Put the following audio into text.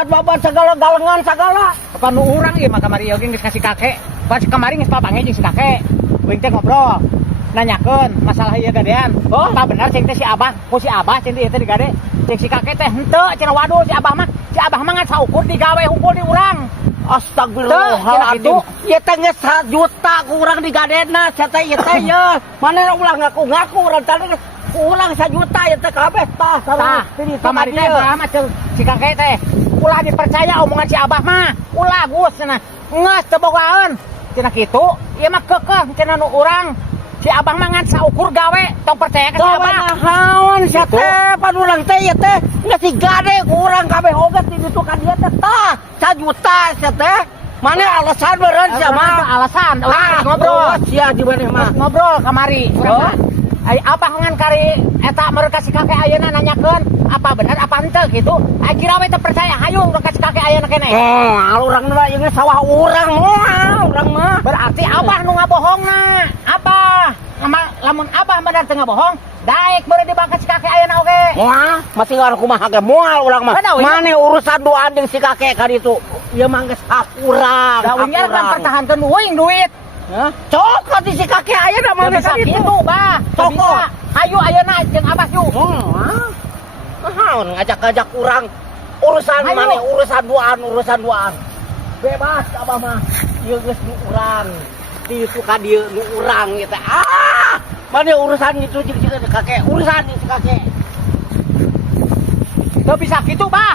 babat segala galengan segala. Apa nu urang ieu mah kamari oge geus kasih kakek. Pas kamari geus papange jeung si kakek. Uing teh ngobrol. Nanyakeun masalah ieu gadean. Oh, tah bener cing teh si Abah, ku si Abah cing teh ieu teh digade. Cing si kakek teh henteu cenah waduh si Abah mah ngan saukur digawe hungkul di urang. Astagfirullahaladzim. Ieu teh geus 1 juta ku urang digadena, cenah ieu teh ye. Mana ulah ngaku-ngaku urang tadi urang 1 juta ieu teh kabeh tah Tah, kamari teh Abah mah si kakek teh. Ulah dipercaya omongan si Abah mah. Ulah Gus cenah. Geus teu bogaan. Cenah kitu, ieu mah keukeuh cenah nu urang. Si Abah mah ngan saukur gawe, tong percaya ka si Abah. Naon sia teh pan urang teh ieu teh geus digade ku urang kabeh oge di ditu ka dieu teh tah 1 juta sia teh. Mana alasan beureun sia mah? Alasan, ngobrol. Sia di mana mah? Ngobrol kamari urang mah. Ai Abah ngan kari eta meureun ka si kakek ayeuna nanyakeun apa bener apa henteu gitu. Ai kira we teu percaya hayung ka si kakek ayeuna keneh. Urang mah ieu sawah urang moal urang mah. Berarti Abah nu ngabohongna. Abah, lamun Abah bener teu ngabohong, daek meureun dibawa ka si kakek ayeuna oge. Wah, masih ngaruh kumaha ge moal urang mah. Mane urusan doa jeung si kakek ka ditu. Ieu mah geus hak urang. Da uing kan pertahankeun uing duit. Cok ka si kakek ayeuna mah Bisa kitu, Bah. Bisa. Hayu ayeuna jeung Abah yuk. Naon ngajak-ngajak urang urusan mane urusan duaan. Bebas Abah mah. Ieu geus nu urang. Ditu ka dieu nu urang ieu teh. Mane urusan itu jeung si kakek, urusan si kakek. Teu bisa kitu, Bah.